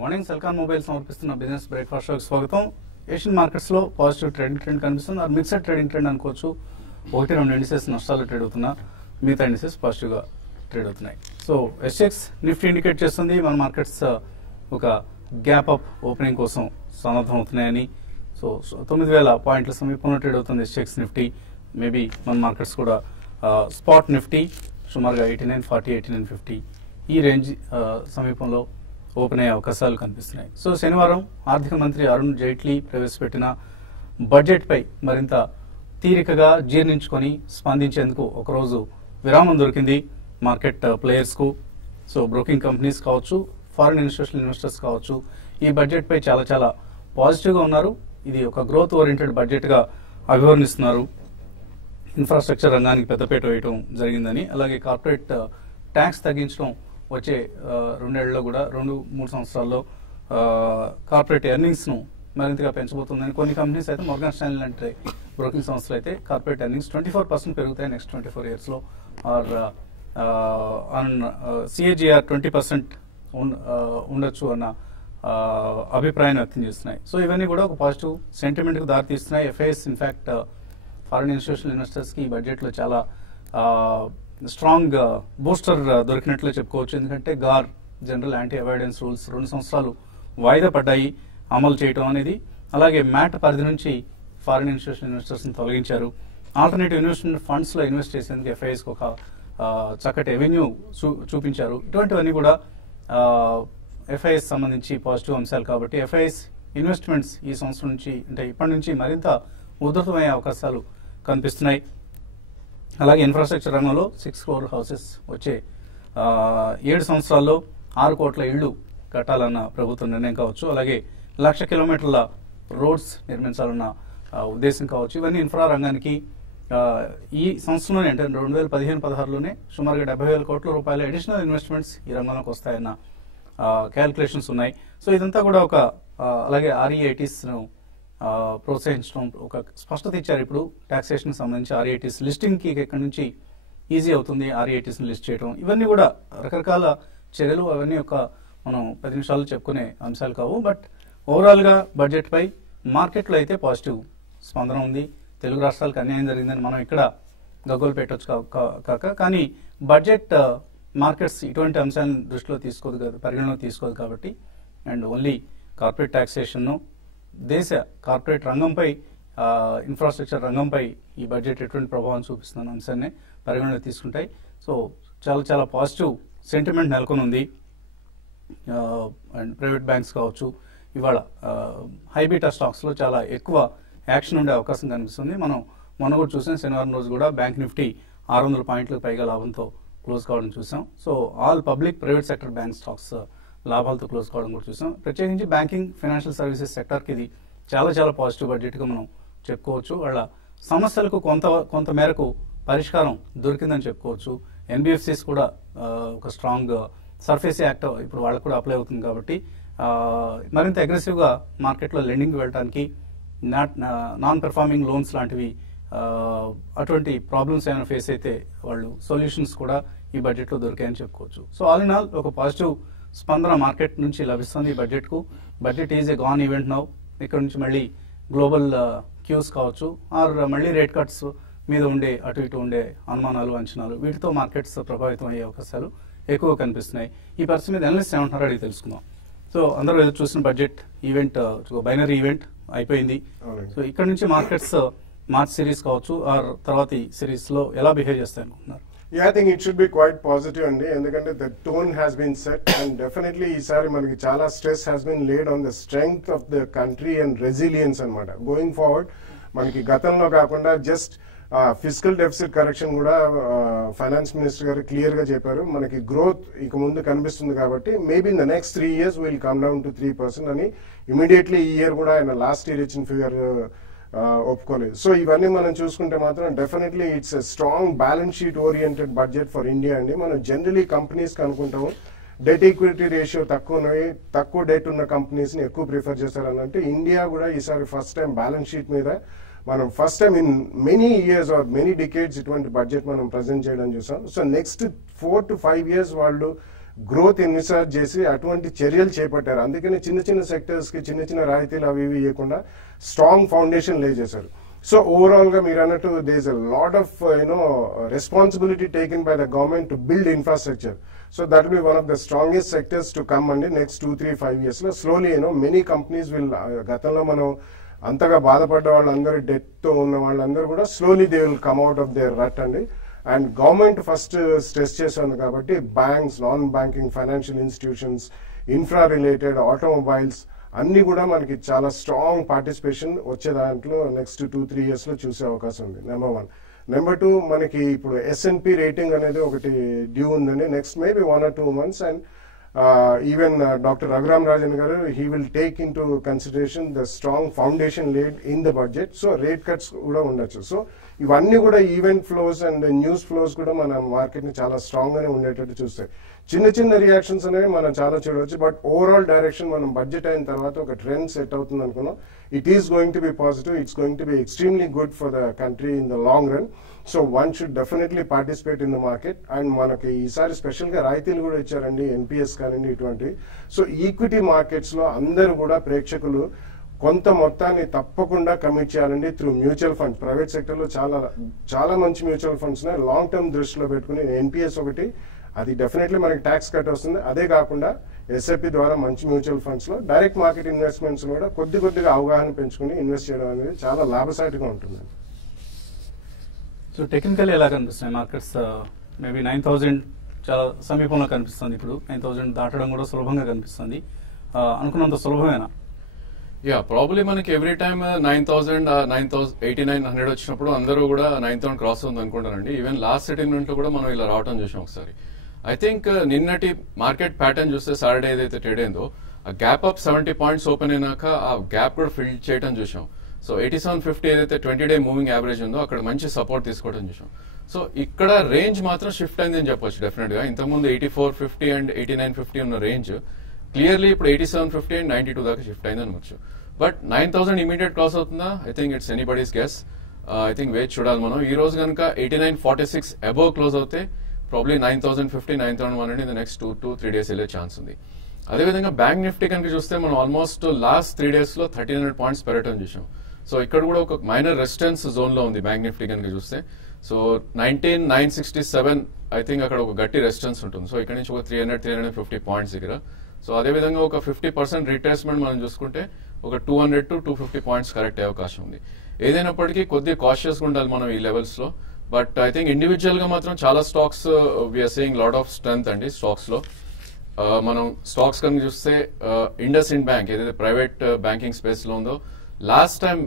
Morning Celkon mobile సమర్పిస్తున్న business breakfast షోకి స్వాగతం. ఏషియన్ మార్కెట్స్ లో పాజిటివ్ ట్రేడింగ్ ట్రెండ్ కనిపిస్తుంది. ఆర్ మిక్స్డ్ ట్రేడింగ్ ట్రెండ్ అనుకోవచ్చు. 1-2 ఇండిసెస్ నష్టాలు ట్రేడ్ అవుతున్నా, మిగతా ఇండిసెస్ పాజిటివ్ గా ట్రేడ్ అవుతున్నాయి. సో ఎస్ఎక్స్ నిఫ్టీ ఇండికేట్ చేస్తుంది మన మార్కెట్స్ ఒక గ్యాప్ అప్ ఓపెనింగ్ కోసం సన్నద్ధం అవుతున్నాయని. సో 9,000 పాయింట్ల సమీపంలో ట్రేడ్ అవుతుంది ఎస్ఎక్స్ నిఫ్టీ. మేబీ మన మార్కెట్స్ కూడా స్పాట్ నిఫ్టీ సుమారుగా 8940, 8950 ఈ రేంజ్ సమీపంలో ఓపెన్ అయ్యే అవకాశాలు కనిపిస్తున్నాయి. సో శనివారం ఆర్థిక మంత్రి అరుణ్ జైట్లీ ప్రవేశపెట్టిన బడ్జెట్ పై మరింత తీరికగా జీర్ణించుకొని స్పందించేందుకు ఒకరోజు విరామం దొరికింది మార్కెట్ ప్లేయర్స్ కు. సో బ్రోకింగ్ కంపెనీస్ కావచ్చు, ఫారిన్ ఇన్స్టిట్యూషనల్ ఇన్వెస్టర్స్ కావచ్చు, ఈ బడ్జెట్ పై చాలా పాజిటివ్ గా ఉన్నారు. ఇది ఒక గ్రోత్ ఓరియంటెడ్ బడ్జెట్ గా అభివర్ణిస్తున్నారు. ఇన్ఫ్రాస్ట్రక్చర్ రంగానికి పెద్దపీట వేయడం జరిగిందని, అలాగే కార్పొరేట్ ట్యాక్స్ తగ్గించడం వచ్చే 2 ఏళ్లలో కూడా 2-3 సంవత్సరాల్లో కార్పొరేట్ ఎర్నింగ్స్ ను మరింతగా పెంచబోతుందని కొన్ని కంపెనీస్ అయితే, మోర్గాన్ స్టాన్లీ లాంటి బ్రోకింగ్ సంస్థలు అయితే కార్పొరేట్ ఎర్నింగ్స్ 24% పెరుగుతాయి నెక్స్ట్ 24 years లో. ఆర్ సిఏజిఆర్ 20% ఉండొచ్చు అన్న అభిప్రాయాన్ని వ్యక్తం చేస్తున్నాయి. సో ఇవన్నీ కూడా ఒక పాజిటివ్ సెంటిమెంట్ కు దారితీస్తున్నాయి. FIs in fact foreign institutional investors కి ఈ బడ్జెట్ లో చాలా స్ట్రాంగ్ బూస్టర్ దొరికినట్లు చెప్పుకోవచ్చు. ఎందుకంటే గార్ జనరల్ యాంటీ అవాయిడెన్స్ రూల్స్ 2 సంవత్సరాలు వాయిదా పడ్డాయి అమలు చేయడం అనేది. అలాగే మ్యాట్ పరిధి నుంచి ఫారిన్ ఇన్స్టిట్యూషనల్ ఇన్వెస్టర్స్ ని తొలగించారు. ఆల్టర్నేటివ్ ఇన్వెస్ట్మెంట్ ఫండ్స్ లో ఇన్వెస్ట్ చేసేందుకు ఎఫ్ఐఎస్ ఒక చక్కటి రెవెన్యూ చూపించారు. ఇటువంటివన్నీ కూడా ఎఫ్ఐఎస్ సంబంధించి పాజిటివ్ అంశాలు కాబట్టి ఎఫ్ఐఎస్ ఇన్వెస్ట్మెంట్స్ ఈ సంవత్సరం నుంచి, అంటే ఇప్పటి నుంచి మరింత ఉధృతమయ్యే అవకాశాలు కనిపిస్తున్నాయి. అలాగే ఇన్ఫ్రాస్ట్రక్చర్ రంగంలో 6 crore హౌసెస్ వచ్చే 7 సంవత్సరాల్లో 6 కోట్ల ఇళ్లు కట్టాలన్న ప్రభుత్వ నిర్ణయం కావచ్చు. అలాగే 1,00,000 కిలోమీటర్ల రోడ్స్ నిర్మించాలన్న ఉద్దేశం కావచ్చు. ఇవన్నీ ఇన్ఫ్రా రంగానికి ఈ సంవత్సరంలోనే, అంటే 2015-16లోనే సుమారుగా 70,000 కోట్ల రూపాయల అడిషనల్ ఇన్వెస్ట్మెంట్స్ ఈ రంగంలోకి వస్తాయన్న క్యాల్కులేషన్స్ ఉన్నాయి. సో ఇదంతా కూడా ఒక అలాగే ఆర్ఈఐటీస్ ను ప్రోత్సహించడం ఒక స్పష్టత ఇచ్చారు. ఇప్పుడు టాక్సేషన్ సంబంధించి ఆర్ఈఐటీస్ లిస్టింగ్ కి ఎక్కడి నుంచి ఈజీ అవుతుంది ఆర్ఈఐటీస్ ని లిస్ట్ చేయడం, ఇవన్నీ కూడా రకరకాల చర్యలు. అవన్నీ ఒక మనం 10 నిమిషాలు చెప్పుకునే అంశాలు కావు. బట్ ఓవరాల్ గా బడ్జెట్ పై మార్కెట్ లో అయితే పాజిటివ్ స్పందన ఉంది. తెలుగు రాష్ట్రాలకు అన్యాయం జరిగిందని మనం ఇక్కడ గగ్గోలు పెట్టొచ్చు కాక, కానీ బడ్జెట్ మార్కెట్స్ ఇటువంటి అంశాలను దృష్టిలో తీసుకోదు కదా, పరిగణలోకి తీసుకోదు కాబట్టి, అండ్ ఓన్లీ కార్పొరేట్ టాక్సేషన్ ను దేశ కార్పొరేట్ రంగంపై, ఇన్ఫ్రాస్ట్రక్చర్ రంగంపై ఈ బడ్జెట్ ఎటువంటి ప్రభావం చూపిస్తున్న అంశాన్ని పరిగణలోకి తీసుకుంటాయి. సో చాలా పాజిటివ్ సెంటిమెంట్ నెలకొని ఉంది. అండ్ ప్రైవేట్ బ్యాంక్స్ కావచ్చు, ఇవాళ హైబీటా స్టాక్స్ లో చాలా ఎక్కువ యాక్షన్ ఉండే అవకాశం కనిపిస్తుంది. మనం మొన్న కూడా చూసాం, శనివారం రోజు కూడా బ్యాంక్ నిఫ్టీ 600 పాయింట్లకు పైగా లాభంతో క్లోజ్ కావడం చూసాం. So all public private sector bank stocks లాభాలతో క్లోజ్ కావడం కూడా చూసాం. ప్రత్యేకించి బ్యాంకింగ్ ఫైనాన్షియల్ సర్వీసెస్ సెక్టర్కి ఇది చాలా పాజిటివ్ బడ్జెట్ గా మనం చెప్పుకోవచ్చు. వాళ్ళ సమస్యలకు కొంత మేరకు పరిష్కారం దొరికిందని చెప్పుకోవచ్చు. ఎన్బిఎఫ్సిస్ కూడా ఒక స్ట్రాంగ్ సర్ఫేస్ యాక్ట్ ఇప్పుడు వాళ్ళకు కూడా అప్లై అవుతుంది కాబట్టి మరింత అగ్రెసివ్ గా మార్కెట్ లో లెండింగ్ వెళ్ళడానికి, నాన్ పెర్ఫార్మింగ్ లోన్స్ లాంటివి అటువంటి ప్రాబ్లమ్స్ ఏమైనా ఫేస్ అయితే వాళ్ళు సొల్యూషన్స్ కూడా ఈ బడ్జెట్ లో దొరికాయని చెప్పుకోవచ్చు. సో ఆల్ ఇన్ ఆల్ ఒక పాజిటివ్ స్పందన మార్కెట్ నుంచి లభిస్తుంది ఈ బడ్జెట్ కు. Budget is a gone event now. ఇక్కడ నుంచి మళ్ళీ గ్లోబల్ క్యూస్ కావచ్చు, ఆర్ మళ్ళీ రేట్ కట్స్ మీద ఉండే అటు ఇటు ఉండే అనుమానాలు, అంచనాలు, వీటితో మార్కెట్స్ ప్రభావితం అయ్యే అవకాశాలు ఎక్కువ కనిపిస్తున్నాయి. ఈ పరిస్థితి మీద అనలిస్ట్ ఏమంటున్నారో అడిగి తెలుసుకుందాం. సో అందరూ ఎదురు చూసిన బడ్జెట్ ఈవెంట్ బైనరీ ఈవెంట్ అయిపోయింది. సో ఇక్కడ నుంచి మార్కెట్స్ మార్చ్ సిరీస్ కావచ్చు, ఆర్ తర్వాతి సిరీస్ లో ఎలా బిహేవ్ చేస్తాయి అనుకుంటున్నారు? Yeah, I think it should be quite positive అండి. ఎందుకంటే the tone has been set and definitely ఈసారి మనకి చాలా stress has been laid on the strength of the country and resilience అన్నమాట. Going forward మనకి గతంలో కాకుండా జస్ట్ ఫిజికల్ డెఫిసిట్ కరెక్షన్ కూడా ఫైనాన్స్ మినిస్టర్ గారు క్లియర్ గా చెప్పారు. మనకి గ్రోత్ ఇక ముందు కనిపిస్తుంది కాబట్టి maybe in the next 3 years will come down to 3% అని ఇమీడియట్లీ ఈ ఇయర్ కూడా ఆయన లాస్ట్ ఇయర్ ఇచ్చిన ఫిగర్ ఒప్పుకోలేదు. సో ఇవన్నీ మనం చూసుకుంటే మాత్రం definitely it's a strong balance sheet oriented budget for India అండి. మనం జనరలీ కంపెనీస్ అనుకుంటాము డెట్ ఈక్విటీ రేషియో తక్కువ డెట్ ఉన్న కంపెనీస్ ని ఎక్కువ ప్రిఫర్ చేస్తారనంటే, ఇండియా కూడా ఈసారి ఫస్ట్ టైం బ్యాలెన్స్ షీట్ మీద మనం first time in many years or many decades ఇటువంటి బడ్జెట్ మనం ప్రజెంట్ చేయడం చూసాం. సో నెక్స్ట్ 4 to 5 years వాళ్ళు గ్రోత్ ఎన్విసార్జ్ చేసి అటువంటి చర్యలు చేపట్టారు. అందుకని చిన్న చిన్న సెక్టర్స్ కి చిన్న చిన్న రాయితీలు అవి ఇవి ఇవ్వకుండా స్ట్రాంగ్ ఫౌండేషన్ లే చేశారు. సో ఓవరాల్ గా మీరు అన్నట్టు there is a lot of responsibility taken by the government to build infrastructure. So that will be one of the strongest sectors to come in the next 2, 3, 5 years. Slowly, many companies will, gatanlo mano antaga baadapadda vallandaru debt tho unna vallandaru kuda slowly they will come out of their rut and government first stress chesandi kabatti banks, non-banking financial institutions, infra related, automobiles అన్ని కూడా మనకి చాలా strong participation వచ్చే దాంట్లో next 2, 3 years లో చూసే అవకాశం ఉంది. నెంబర్ 1. నెంబర్ 2, మనకి ఇప్పుడు S&P రేటింగ్ అనేది ఒకటి డ్యూ ఉందండి next maybe 1 or 2 months. And even doctor Raghuram Rajan గారు he will take into consideration the strong foundation laid in the budget. So rate cuts కూడా ఉండొచ్చు. సో ఇవన్నీ కూడా event flows and news flows కూడా మన మార్కెట్ ని చాలా స్ట్రాంగ్ గానే ఉండేటట్టు చూస్తాయి. చిన్న చిన్న రియాక్షన్స్ అనేవి మనం చాలా చూడవచ్చు. బట్ ఓవరాల్ డైరెక్షన్ మనం బడ్జెట్ అయిన తర్వాత ఒక ట్రెండ్ సెట్ అవుతుంది అనుకున్నాం. It is going to be positive. It's going to be extremely good for the country in the long run. So one should definitely participate in the market. And మనకి ఈసారి special గా రాయితీలు కూడా ఇచ్చారండి, NPS కానివ్వండి ఇటువంటి. సో ఈక్విటీ మార్కెట్స్ లో అందరూ కూడా ప్రేక్షకులు కొంత మొత్తాన్ని తప్పకుండా కమిట్ చేయాలండి through mutual funds. Private sector లో చాలా మంచి మ్యూచువల్ ఫండ్స్ ఉన్నాయి. లాంగ్ టర్మ్ దృష్టిలో పెట్టుకుని ఎన్పిఎస్ ఒకటి, అది డెఫినెట్లీ మనకి ట్యాక్స్ కట్ వస్తుంది. అదే కాకుండా ఎస్ఐపి ద్వారా మంచి మ్యూచువల్ ఫండ్స్ లో డైరెక్ట్ మార్కెట్ ఇన్వెస్ట్మెంట్స్ కూడా కొద్దిగా అవగాహన పెంచుకుని ఇన్వెస్ట్ చేయడం అనేది చాలా లాభసాటిగా ఉంటుంది. సో టెక్నికల్ ఎలా కనిపిస్తున్నాయి మార్కెట్స్? మేబీ 9,000 చాలా సమీపంలో కనిపిస్తుంది. ఇప్పుడు 9,000 దాటడం కూడా సులభంగా కనిపిస్తుంది. అనుకున్నంత సులభమేనా? యా, ప్రాబ్లీ మనకి ఎవ్రీ టైమ్ 9,000 9,800 వచ్చినప్పుడు అందరూ కూడా 9,000 క్రాస్ ఉంది అనుకుంటారండి. ఈవెన్ లాస్ట్ సెటిల్మెంట్ లో కూడా మనం ఇలా రావడం చూసాం ఒకసారి. ఐ థింక్ నిన్నటి మార్కెట్ ప్యాటర్న్ చూస్తే సాటర్డే ఏదైతే ట్రేడ్ అయిందో ఆ గ్యాప్ అప్ 70 పాయింట్స్ ఓపెన్ అయినాక ఆ గ్యాప్ కూడా ఫిల్ చేయడం చూసాం. సో 8750 ఏదైతే 20-day మూవింగ్ యావరేజ్ ఉందో అక్కడ మంచి సపోర్ట్ తీసుకోవడం చూసాం. సో ఇక్కడ రేంజ్ మాత్రం షిఫ్ట్ అయింది అని చెప్పొచ్చు డెఫినెట్ గా. ఇంతకుముందు 8450 అండ్ 8950 ఉన్న రేంజ్ క్లియర్లీ ఇప్పుడు 8750 అండ్ 92 దాకా షిఫ్ట్ అయింది అనవచ్చు. బట్ 9,000 ఇమీడియట్ క్రాస్ అవుతుందా? I think it's anybody's guess. I think wait చూడాలి మనం. ఈ రోజు కనుక 8946 అబోవ్ క్లోజ్ అవుతే probably 9,050, 9,100 in the next 2 to 3 days వెళ్ళే ఛాన్స్ ఉంది. అదేవిధంగా బ్యాంక్ నిఫ్టీ కనుక చూస్తే మనం ఆల్మోస్ట్ లాస్ట్ 3 days లో 1,300 పాయింట్స్ పెరగటం చూసాం. సో ఇక్కడ కూడా ఒక మైనర్ రెసిస్టెన్స్ జోన్ లో ఉంది బ్యాంక్ నిఫ్టీ కనుక చూస్తే. సో 19,967 ఐ థింక్ అక్కడ ఒక గట్టి రెసిస్టెన్స్ ఉంటుంది. సో ఇక్కడ నుంచి ఒక 300-350 పాయింట్స్ దగ్గర. సో అదేవిధంగా ఒక 50% రిట్రేస్మెంట్ మనం చూసుకుంటే ఒక 200 to 250 పాయింట్స్ కరెక్ట్ అయ్యే అవకాశం ఉంది. ఏదైనప్పటికీ కొద్దిగా కాషియస్ గా ఉండాలి మనం ఈ లెవెల్స్ లో. బట్ ఐ థింక్ ఇండివిజువల్ గా మాత్రం చాలా stocks we are seeing lot of strength అండి స్టాక్స్ లో. మనం స్టాక్స్ కనుక చూస్తే ఇండస్ ఇండ్ బ్యాంక్ ఏదైతే ప్రైవేట్ బ్యాంకింగ్ స్పేస్ లో ఉందో లాస్ట్ టైం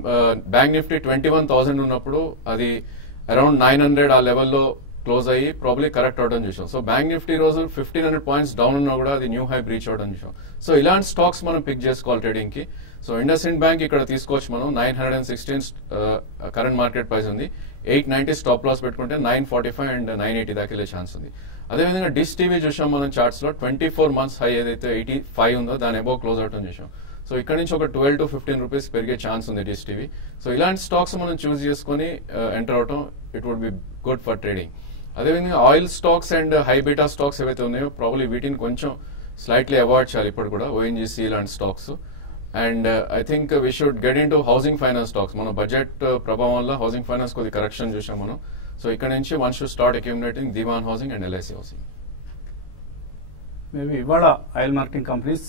బ్యాంక్ నిఫ్టీ 21,000 ఉన్నప్పుడు అది అరౌండ్ 900 ఆ లెవెల్లో క్లోజ్ అయ్యి ప్రాబ్లీ కరెక్ట్ అవడం చూసాం. సో బ్యాంక్ నిఫ్టీ రోజు 1,500 పాయింట్స్ డౌన్ ఉన్నా కూడా అది న్యూ హై బ్రీచ్ అవడం చూసాం. సో ఇలాంటి స్టాక్స్ మనం పిక్ చేసుకోవాలి ట్రేడింగ్ కి. సో ఇండస్ ఇండ్ బ్యాంక్ ఇక్కడ తీసుకోవచ్చు మనం. 916 కరెంట్ మార్కెట్ ప్రైస్ ఉంది. 890 స్టాప్ లాస్ పెట్టుకుంటే 945 అండ్ 980 దాకా వెళ్ళే ఛాన్స్ ఉంది. అదేవిధంగా డిష్ టీవీ చూసాం మనం చార్ట్స్ లో 24 months హై ఏదైతే 85 ఉందో దాని అబోవ్ క్లోజ్ అవడం చూసాం. సో ఇక్కడ నుంచి ఒక 12 to 15 రూపీస్ పెరిగే ఛాన్స్ ఉంది డిష్ టీవీ. సో ఇలాంటి స్టాక్స్ మనం చూస్ చేసుకుని ఎంటర్ అవటం it would be good for trading. అదేవిధంగా oil stocks and high beta stocks ఏవైతే ఉన్నాయో ప్రాబ్లీ వీటిని కొంచెం స్లైట్లీ అవాయిడ్ చేయాలి ఇప్పుడు కూడా, ఓఎన్జీసీ ఇలాంటి stocks. And I think we should get in to housing finance stocks. మన బడ్జెట్ ప్రభావం వల్ల హౌసింగ్ ఫైనాన్స్ కొద్ది కరెక్షన్ చూసాం మనం. సో ఇక్కడ నుంచి one should start accumulating Dewan housing and LIC housing. Maybe ఇవాళ oil marketing companies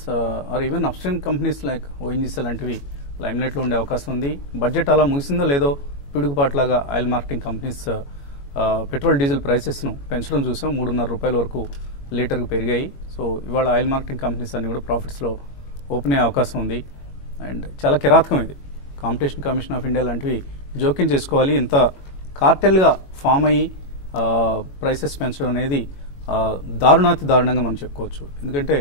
or even upstream companies like ONGC లాంటివి లైమ్ లైట్ లో ఉండే అవకాశం ఉంది. బడ్జెట్ అలా ముగిసిందో లేదో పిడుగుపాట్లాగా oil marketing companies petrol diesel prices ను పెంచడం చూసాం. 3.5 రూపాయల వరకు లీటర్కు పెరిగాయి. సో ఇవాళ ఆయిల్ మార్కెటింగ్ కంపెనీస్ అన్ని కూడా ప్రాఫిట్స్ లో ఓపెన్ అయ్యే అవకాశం ఉంది. అండ్ చాలా కిరాతకం ఇది. కాంపిటీషన్ కమిషన్ ఆఫ్ ఇండియా లాంటివి జోక్యం చేసుకోవాలి. ఇంత కార్టెల్ గా ఫామ్ అయ్యి ప్రైసెస్ పెంచడం అనేది దారుణాతి దారుణంగా మనం చెప్పుకోవచ్చు. ఎందుకంటే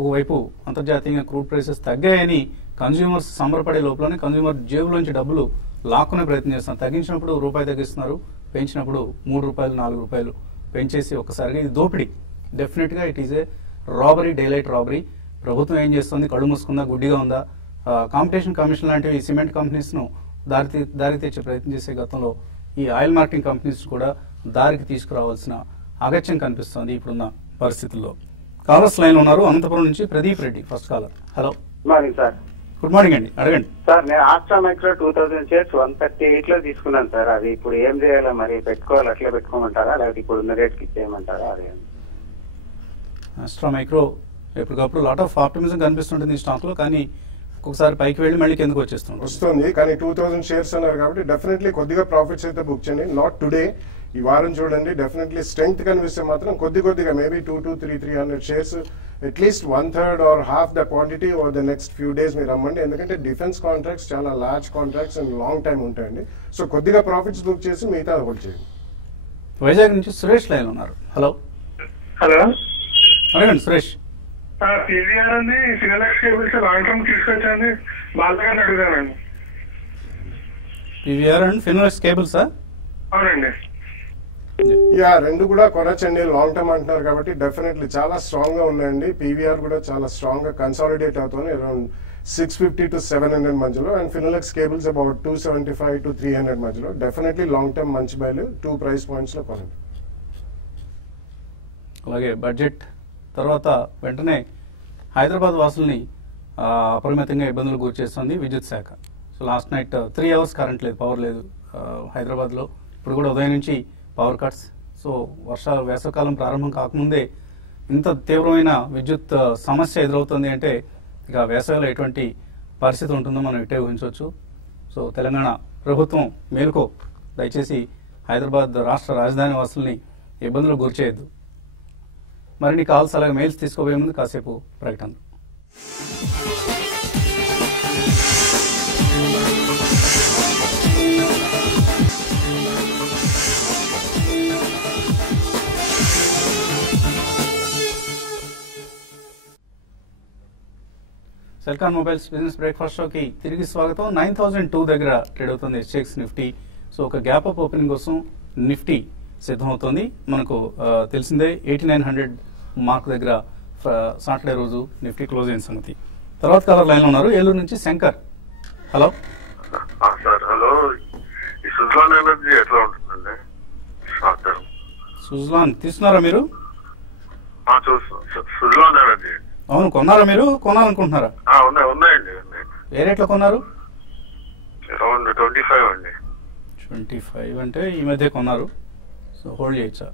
ఒకవైపు అంతర్జాతీయంగా క్రూడ్ ప్రైసెస్ తగ్గాయని కన్స్యూమర్స్ సంబరపడే లోపలనే కన్స్యూమర్ జేబులోంచి డబ్బులు లాక్కునే ప్రయత్నం చేస్తున్నారు. తగ్గించినప్పుడు రూపాయి తగ్గిస్తున్నారు, పెంచినప్పుడు 3 రూపాయలు 4 రూపాయలు పెంచేసి ఒక్కసారిగా ఇది దోపిడీ. డెఫినెట్ గా it is a robbery, daylight robbery. ప్రభుత్వం ఏం చేస్తుంది? కళ్ళు మూసుకుందా, గుడ్డిగా ఉందా? కాంపిటీషన్ కమిషన్ లాంటివి సిమెంట్ కంపెనీస్ ను దారి తెచ్చే ప్రయత్నం చేసే గతంలో ఈ ఆయిల్ మార్కెటింగ్ కంపెనీస్ కూడా దారికి తీసుకురావాల్సిన అగత్యం కనిపిస్తోంది ఇప్పుడున్న పరిస్థితుల్లో. కాలర్స్ లైన్ ఉన్నారు. అనంతపురం నుంచి Pradeep Reddy first caller. Hello, morning sir. Good morning అండి, అడగండి సార్ నేను ఆస్ట్రా మైక్రో 2000 షేర్స్ 138 లో తీసుకున్నాను సార్. అది ఇప్పుడు ఏం చేయాలా, మరి పెట్టుకోవాలి, అట్లా పెట్టుకోమంటారా, లేకపోతే ఇప్పుడు ఉన్న రేట్కి ఇచ్చేయమంటారా? అదే ఆస్ట్రా మైక్రో ఎప్పటికప్పుడు లాట్ ఆఫ్ ఆప్టిమిజం కనిపిస్తుంటుంది ఈ స్టాక్ లో, కానీ ఒక్కొక్కసారి పైకి వెళ్ళి మళ్ళీ కిందకు వస్తుంది. కానీ 2000 షేర్స్ అన్నారు కాబట్టి డెఫినెట్లీ కొద్దిగా ప్రాఫిట్స్ అయితే బుక్ చేయండి. నాట్ టుడే, ఈ వారం చూడండి. డెఫినెట్లీ స్ట్రెంగ్త్ కనిపిస్తే మాత్రం కొద్దిగా maybe 200-300 shares at least 1/3 or half the quantity over the next few days మీరు అమ్మండి. ఎందుకంటే డిఫెన్స్ కాంట్రాక్ట్స్ చాలా large contracts and long time ఉంటాయండి. సో కొద్దిగా ప్రాఫిట్స్ బుక్ చేసి మిగతా హోల్డ్ చేయండి. వైజాగ్ నుంచి సురేష్ లైన్ ఉన్నారు. హలో, అడగండి సురేష్. పీవీఆర్ అని ఫినోలెక్స్ కేబుల్స్ లాంగ్ టర్మ్ తీసుకొచ్చండి, బాలగారిని అడుగుతానండి. పీవీఆర్ అండ్ ఫినోలెక్స్ కేబుల్సా? అవునండి. రెండు కూడా కొనొచ్చండి. లాంగ్ టర్మ్ అంటున్నారు కాబట్టి డెఫినెట్లీ చాలా స్ట్రాంగ్ గా ఉన్నాయండి. పీవీఆర్ కూడా చాలా స్ట్రాంగ్ గా కన్సాలిడేట్ అవుతుంది అరౌండ్ 650 to 700 మధ్యలో. And Finolex cables about 275 to 300 మధ్యలో. డెఫినెట్లీ లాంగ్ టర్మ్ మంచి బయలు 2 ప్రైస్ పాయింట్స్ లో కొనండి. అలాగే బడ్జెట్ తర్వాత వెంటనే హైదరాబాద్ వాసుల్ని అపరిమితంగా ఇబ్బందులు గురిచేస్తుంది విద్యుత్ శాఖ. So last night 3 hours current లేదు, పవర్ లేదు హైదరాబాద్లో. ఇప్పుడు కూడా ఉదయం నుంచి పవర్ కట్స్. సో వేసవకాలం ప్రారంభం కాకముందే ఇంత తీవ్రమైన విద్యుత్ సమస్య ఎదురవుతుంది అంటే ఇక వేసవిలో ఎటువంటి పరిస్థితి ఉంటుందో మనం ఇట్టే ఊహించవచ్చు. సో తెలంగాణ ప్రభుత్వం మేలుకో, దయచేసి హైదరాబాద్ రాష్ట్ర రాజధాని వాసుల్ని ఇబ్బందులు గురిచేయద్దు. మరిన్ని కాల్స్ అలాగే మెయిల్స్ తీసుకోబోయే ముందు కాసేపు ప్రకటన. సెల్కాన్ మొబైల్స్ బిజినెస్ బ్రేక్ఫాస్ట్ షోకి తిరిగి స్వాగతం. 9002 దగ్గర ట్రేడ్ అవుతుంది HX నిఫ్టీ. సో ఒక గ్యాప్ అప్ ఓపెనింగ్ కోసం నిఫ్టీ సిద్ధమవుతోంది. మనకు తెలిసిందే 8900 మార్క్ దగ్గర సాటర్డే రోజు నిఫ్టీ క్లోజ్ అయిన సంగతి. తర్వాత కాలర్ లైన్ లో ఉన్నారు, ఏలూరు నుంచి Shankar. Hello sir. Hello, Suzlon energy ఎట్లా ఉంటుందండి? సుజలాన్ తీసుకున్నారా మీరు? సుజలాన్ ఎనర్జీ అవును, కొన్నారా మీరు? కొనాలనుకుంటున్నారా? ఉన్నాయండి. ఏ రేట్లో కొన్నారు? అరౌండ్ 25 అండి. 25 అంటే ఈ మధ్య కొన్నారు. సో హోల్డ్ చేయొచ్చా?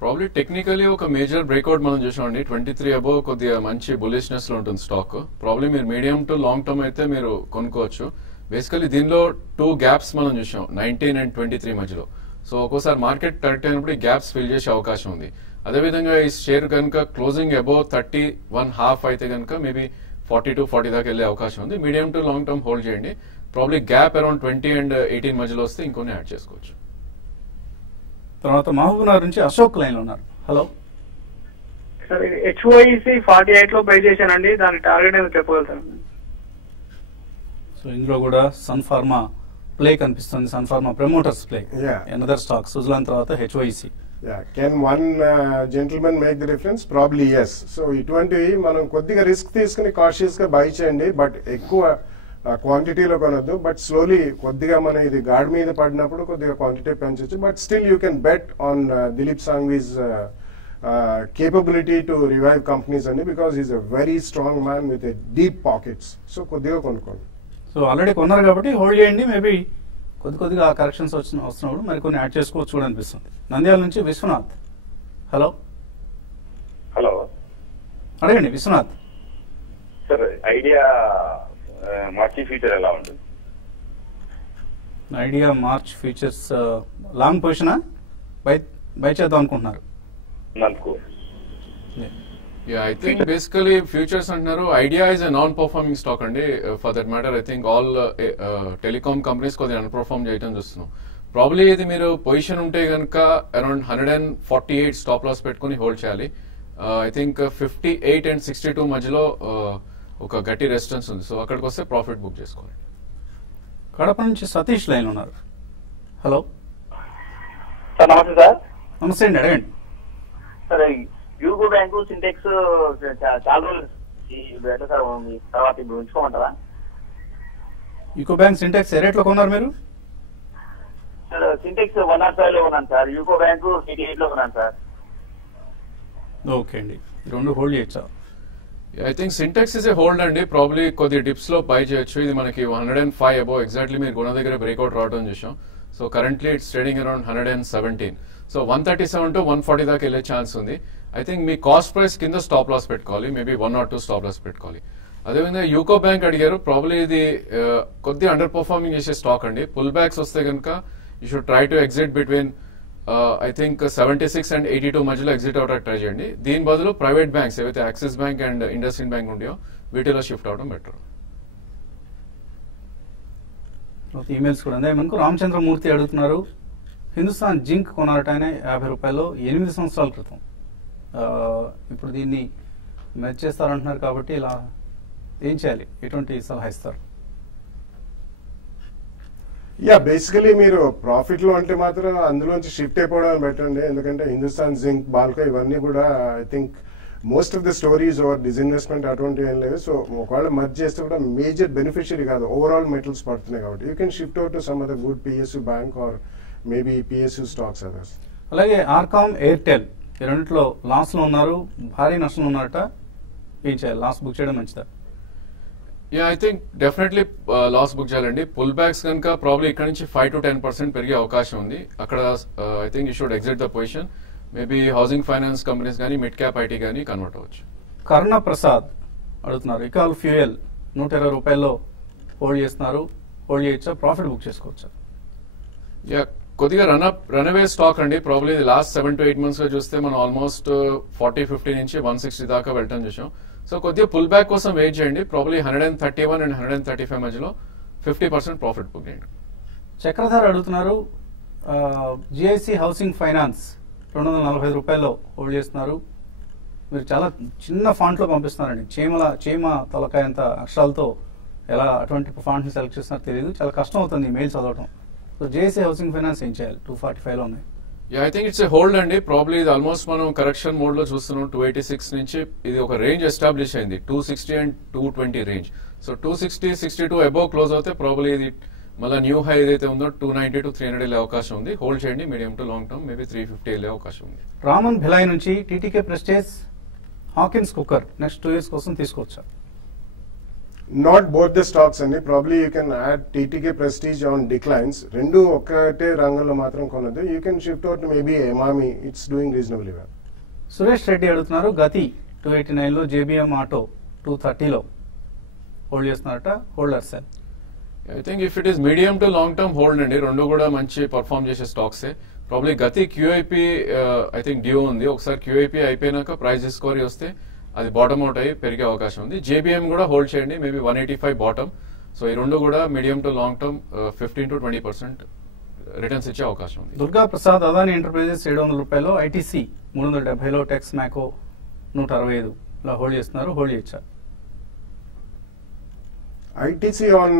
ప్రాబ్లీ టెక్నికలీ ఒక మేజర్ బ్రేక్అవుట్ మనం చూసామండి. 23 అబోవ్ కొద్దిగా మంచి బులిష్నెస్ లో ఉంటుంది స్టాక్. ప్రాబ్లీ మీరు మీడియం టు లాంగ్ టర్మ్ అయితే మీరు కొనుక్కోవచ్చు. బేసికలీ దీనిలో 2 గ్యాప్స్ మనం చూసాం 19 and 23 మధ్యలో. సో ఒక్కోసారి మార్కెట్ కరెక్ట్ అయినప్పుడు ఈ గ్యాప్స్ ఫిల్ చేసే అవకాశం ఉంది. అదేవిధంగా ఈ షేర్ కనుక క్లోజింగ్ అబోవ్ 31.5 అయితే కనుక మేబీ 40 to 40 దాకా వెళ్లే అవకాశం ఉంది. Medium to long term hold చేయండి. ప్రాబ్లీ గ్యాప్ అరౌండ్ 20 and 18 మధ్యలో వస్తే ఇంకొన్ని యాడ్ చేసుకోవచ్చు. తర్వాత మహబూబ్నగర్ నుంచి అశోక్ లైన్ లో ఉన్నారు. హలో సార్, HOEC 48 లో బై చేశానండి, దాని టార్గెట్ ఏదో చెప్పగలుగుతాను? సో ఇందులో కూడా సన్ ఫార్మా ప్లే కనిపిస్తుంది. Sun Pharma promoters play. Another stock Suzlon తర్వాత HOEC. Can one gentleman make the difference? Probably yes. So ఇటువంటివి మనం కొద్దిగా రిస్క్ తీసుకుని కాషియస్ గా బై చేయండి, బట్ ఎక్కువ క్వాంటిటీలో కొనొద్దు. బట్ స్లోలీ కొద్దిగా మన ఇది గాడ్ మీద పడినప్పుడు కొద్దిగా క్వాంటిటీ పెంచొచ్చు. But still you can bet on Dilip Sanghvi's capability to revive companies అండి, because is a very strong man with a deep pockets. So కొద్దిగా కొనుక్కోండి. సో ఆల్రెడీ కొన్నారు కాబట్టి హోల్డ్ చేయండి. మేబీ కొద్దిగా కరెక్షన్స్ వస్తున్నప్పుడు మరి కొన్ని యాడ్ చేసుకోవచ్చు కూడా అనిపిస్తుంది. నంద్యాల నుంచి విశ్వనాథ్. హలో అడగండి Vishwanath. Sir, Idea March future ఎలా ఉంటుంది? ఐడియా మార్చ్ ఫ్యూచర్స్ లాంగ్ పొజిషనా బై చేద్దాం అనుకుంటున్నారు? ఐ థింక్ బేసికలీ ఫ్యూచర్స్ అంటున్నారు. Idea is a non performing stock అండి. For that matter I think all telecom companies కొద్దిగా అన్పర్ఫార్మ్ చేయడం చూస్తున్నాం. ప్రాబ్లీ ఇది మీరు పొజిషన్ ఉంటే కనుక అరౌండ్ 148 స్టాప్ లాస్ పెట్టుకుని హోల్డ్ చేయాలి. ఐ థింక్ 58 and 62 మధ్యలో ఒక గట్టి రెసిస్టెన్స్ ఉంది. సో అక్కడికి వస్తే ప్రాఫిట్ బుక్ చేసుకోవాలి. కడప నుంచి సతీష్ లైన్ ఉన్నారు. హలో సార్, నమస్తే సార్. నమస్తే అండి, అడగండి. సరే, యూకో బ్యాంకు సింటెక్స్ చాలా రోజులు ఎట్లా సార్ తర్వాత ఇప్పుడు ఉంచుకోమంటారా? యూకో బ్యాంక్ సింటెక్స్ ఏ రేట్లో కొన్నారు మీరు? సింటెక్స్ 105 లో ఉన్నాను సార్. యూకో బ్యాంకు 88 లో ఉన్నాను సార్. ఓకే అండి, ఈ రెండు హోల్డ్ చేయొచ్చా? I think Sintex is a hold అండి. ప్రాబ్లీ కొద్ది డిప్స్ లో బై చేయొచ్చు. ఇది మనకి 105 అబౌవ్ ఎగ్జాక్ట్లీ మీరు గుణ దగ్గర బ్రేక్అవుట్ రావడం చూసాం. So currently it's trading around 117. So 137 to 140 దాకా వెళ్ళే ఛాన్స్ ఉంది. I think me cost price కింద స్టాప్ లాస్ పెట్టుకోవాలి, మేబీ 1 or 2 స్టాప్ లాస్ పెట్టుకోవాలి. అదేవిధంగా యూకో బ్యాంక్ అడిగారు. ప్రాబ్లీ ఇది కొద్దిగా అండర్ పర్ఫార్మింగ్ చేసే స్టాక్ అండి. పుల్ బ్యాక్స్ వస్తే కనుక you should try to exit between I think 76 and 82 మధ్యలో ఎగ్జిట్ అవడానికి ట్రై చేయండి. దీని బదులు ప్రైవేట్ బ్యాంక్స్ ఏవైతే axis bank and IndusInd bank ఉంటాయో వీటిలో షిఫ్ట్ అవడం బెటర్. ఈమెయిల్స్ కూడా ఉన్నాయి మనకు. రామచంద్రమూర్తి అడుగుతున్నారు, హిందుస్థాన్ జింక్ కొన్నారట ఆయన 50 రూపాయలు 8 సంవత్సరాల క్రితం. ఇప్పుడు దీన్ని మెచ్ చేస్తారంటున్నారు కాబట్టి ఇలా ఏం చేయాలి, ఎటువంటి సలహా ఇస్తారు? యా, బేసికలీ మీరు ప్రాఫిట్ లో అంటే మాత్రం అందులోంచి షిఫ్ట్ అయిపోవడం బెటర్ అండి. ఎందుకంటే హిందుస్థాన్ జింక్, బాల్కో ఇవన్నీ కూడా I think most of the stories over disinvestment అటువంటి ఏం లేదు. సో ఒకవేళ మర్జ్ చేస్తే కూడా మేజర్ బెనిఫిషియరీ కాదు, ఓవరాల్ మెటల్స్ పడుతున్నాయి కాబట్టి you can shift out to some other good PSU bank or maybe PSU stocks others. అలాగే ఆర్కామ్, ఎయిర్టెల్ ఈ రెండిట్లో లాస్ లో ఉన్నారు, భారీ నష్టంలో ఉన్నారట. ఏం చేయాలి, లాస్ బుక్ చేయడం మంచిదా? Yeah, I think definitely loss book చేయాలండి. పుల్ బ్యాక్స్ కనుక ప్రాబ్లీ ఇక్కడ నుంచి 5 to 10% పెరిగే అవకాశం ఉంది. అక్కడ I think you should exit the position. Maybe housing finance companies కానీ మిడ్ క్యాప్ ఐటీ కానీ కన్వర్ట్ అవ్వచ్చు. కరుణ ప్రసాద్ అడుగుతున్నారు, ఇకాల్ ఫ్యూయల్ 120 రూపాయల్లో హోల్డ్ చేస్తున్నారు, హోల్డ్ చేయొచ్చా, ప్రాఫిట్ బుక్ చేసుకోవచ్చా? యా, కొద్దిగా రన్అవే స్టాక్ అండి. ప్రాబ్లీ లాస్ట్ 7 to 8 months గా చూస్తే మనం ఆల్మోస్ట్ 40-50 నుంచి 160 దాకా వెళ్ళటం చూసాం. సో కొద్దిగా పుల్ బ్యాక్ కోసం వెయిట్ చేయండి. ప్రాబ్లీ 131 and 135 మధ్యలో 50% ప్రాఫిట్ బుక్ చేయండి. చక్రధార అడుగుతున్నారు, జిఐసి హౌసింగ్ ఫైనాన్స్ 245 రూపాయల్లో హోల్డ్ చేస్తున్నారు. మీరు చాలా చిన్న ఫాంట్లో పంపిస్తున్నారండి, చీమ తలకాయంత అక్షరాలతో. ఎలా అటువంటి ఫాంట్ని సెలెక్ట్ చేస్తున్నారో తెలియదు, చాలా కష్టం అవుతుంది మెయిల్ చదవడం. సో జేఏసీ హౌసింగ్ ఫైనాన్స్ ఏం చేయాలి? 245లో ఉన్నాయి. I think it's a hold అండి. ప్రాబ్లీ ఇది ఆల్మోస్ట్ మనం కరెక్షన్ మోడ్ లో చూస్తున్నాం. 286 నుంచి ఇది ఒక రేంజ్ ఎస్టాబ్లిష్ అయింది, 260 and 220 range. So 260, 62 above close అవుతే ప్రాబ్లీ ఇది మళ్ళీ న్యూ హై ఏదైతే ఉందో 290 to 300 వెళ్ళే అవకాశం ఉంది. హోల్డ్ చేయండి. Medium to long term maybe 350 వెళ్ళే అవకాశం ఉంది. రామన్ భిలాయ్ నుంచి TTK Prestige, Hawkins cooker next 2 years కోసం తీసుకోవచ్చా? నాట్ బోత్ ద స్టాక్స్ అండి. Probably you can add TTK Prestige on declines. రెండు ఒకటే రంగంలో మాత్రం కొనదు. You can shift out maybe Emami, it's doing reasonably well. Suresh Reddy అడుగుతున్నారు, గతి 289లో, జేబీఎం ఆటో 230లో హోల్డ్ చేస్తున్నారట, holder sell. I think if it is medium to long term hold అండి. రెండు కూడా మంచి పర్ఫార్మ్ చేసే స్టాక్సే. ప్రాబ్లీ గతి క్యూఐపీ ఐ థింక్ డ్యూ ఉంది. ఒకసారి క్యూఐపీ అయిపోయినాక ప్రైస్ డిస్కవరీ వస్తే అది బాటమ్ అవుట్ అయ్యి పెరిగే అవకాశం ఉంది. జేబీఎం కూడా హోల్డ్ చేయండి, మేబీ 185 బాటమ్. సో ఈ రెండు కూడా medium to long term 15 to 20% returns ఇచ్చే అవకాశం ఉంది. దుర్గా ప్రసాద్, అదాని ఎంటర్ప్రైజెస్ 700 రూపాయలు, ఐటీసీ 370లో, టెక్స్ మ్యాకో 165 ఇలా హోల్డ్ చేస్తున్నారు, హోల్డ్ చేయొచ్చా? ITC on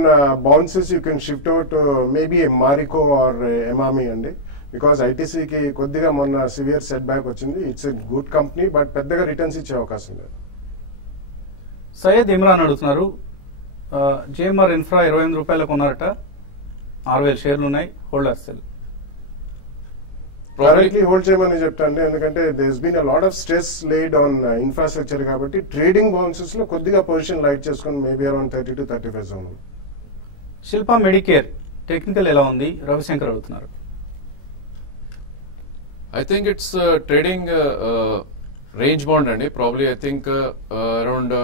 bounces you can shift out maybe a Marico or Emami అండి. బికాస్ ఐటీసీకి కొద్దిగా మొన్న సివియర్ సెట్ బ్యాక్ వచ్చింది. It's a good company but పెద్దగా రిటర్న్స్ ఇచ్చే అవకాశం లేదు. సయ్యద్ ఇమ్రాన్ అడుగుతున్నారు, జేఎంఆర్ ఇన్ఫ్రా 28 రూపాయలకు ఉన్నారట, 6000 షేర్లు ఉన్నాయి, హోల్డర్ సెల్. కరెంట్లీ హోల్డ్ చేయమని చెప్తాండి. ఎందుకంటే there been a lot of stress laid on infrastructure కాబట్టి ట్రేడింగ్ బౌన్సెస్ లో కొద్దిగా పొజిషన్ లైట్ చేసుకుని maybe around 30 to 35 zone. Shilpa Medicare technical ఎలా ఉంది? రవిశంకర్ అడుగుతున్నారు. I think it's trading range bound అండి. ప్రాబ్లీ ఐ థింక్ అరౌండ్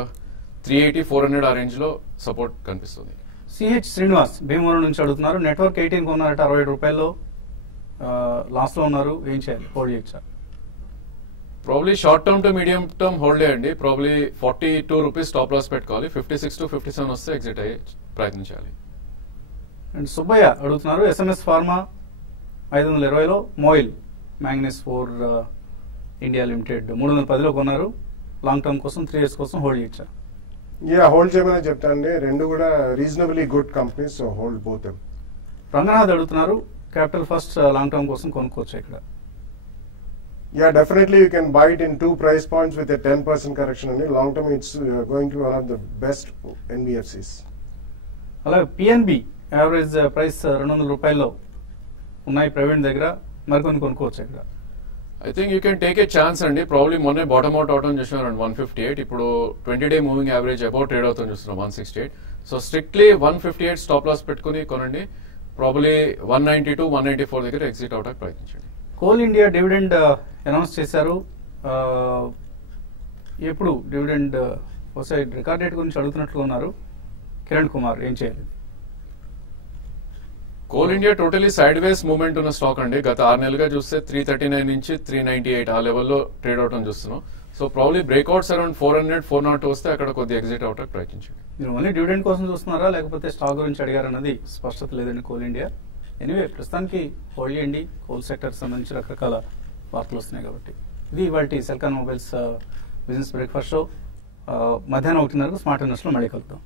380-400 ఆ రేంజ్ లో సపోర్ట్ కనిపిస్తుంది. సిహెచ్ శ్రీనివాస్ భీమవరం నుంచి అడుగుతున్నారు, నెట్వర్క్ 18 కొన్నారట, 67 రూపాయల్లో లాస్ లో ఉన్నారు, ఏం చేయాలి, హోల్డ్ చేయొచ్చా? Probably short term two medium term hold చేయండి. ప్రాబ్లీ 42 రూపీస్ స్టాప్ లాస్ పెట్టుకోవాలి. 56 to 57 వస్తే ఎగ్జిట్ అయ్యే ప్రయత్నించాలి. అండ్ సుబ్బయ్య అడుగుతున్నారు, ఎస్ఎంఎస్ ఫార్మా 520లో, మోయిల్ మ్యాంగనీస్ 4 ఇండియా లిమిటెడ్ 310లో కొన్నారు, లాంగ్ టర్మ్ కోసం 3 years కోసం హోల్డ్ చేయొచ్చా? హోల్డ్ చేయమని చెప్తాండి. రెండు కూడా reasonably good companies, so hold both. Ranganath అడుగుతున్నారు, క్యాపిటల్ ఫస్ట్ లాంగ్ టర్మ్ కోసం కొనుక్కోవచ్చు ఇక్కడ? Definitely you can buy it in 2 price points with a 10% correction only. Long term it's going to be one of the best NBFCs. అలాగే PNB average price 200 రూపాయల్లో ఉన్నాయి ప్రవీణ్ దగ్గర, మరికొన్ని కొనుక్కోవచ్చు ఇక్కడ? I think you can take a chance అండి. Probably మొన్నే bottom out అవటం చూసినాం అరౌండ్ 158. ఇప్పుడు 20-day moving average about trade అవుతాం చూస్తున్నాం 168. సో స్ట్రిక్ట్లీ 158 స్టాప్ లాస్ పెట్టుకుని కొనండి. ప్రాబ్లీ 192, 194 దగ్గర ఎగ్జిట్ అవడానికి ప్రయత్నించండి. కోల్ ఇండియా డివిడెండ్ అనౌన్స్ చేశారు. ఎప్పుడు డివిడెండ్ వస్తాయి? రికార్డ్ డేట్ గురించి అడుగుతున్నట్లు ఉన్నారు. కిరణ్ కుమార్ ఏం చేయాలి? కోల్ ఇండియా టోటలీ సైడ్ వేస్ మూవ్మెంట్ ఉన్న స్టాక్ అండి. గత 6 నెలలుగా చూస్తే 339 నుంచి 398 ఆ లెవెల్లో ట్రేడ్ అవటం చూస్తున్నాం. సో ప్రాబ్లీ బ్రేక్అవుట్స్ అరౌండ్ 400, 402 వస్తే అక్కడ కొద్దిగా ఎగ్జిట్ అవడానికి ప్రయత్నించండి. మీరు ఓన్లీ డివిడెండ్ కోసం చూస్తున్నారా లేకపోతే స్టాక్ గురించి అడిగారన్నది స్పష్టత లేదండి కోల్ ఇండియా. ఎనీవే ప్రస్తుతానికి హోల్డ్ చేయండి. కోల్ సెక్టర్ సంబంధించి రకరకాల వార్తలు వస్తున్నాయి కాబట్టి. ఇది ఇవాల్టి Celkon mobiles business breakfast show. మధ్యాహ్నం 1:30 స్మార్ట్ ఇన్వెస్ట్లో మళ్ళీ కలుద్దాం.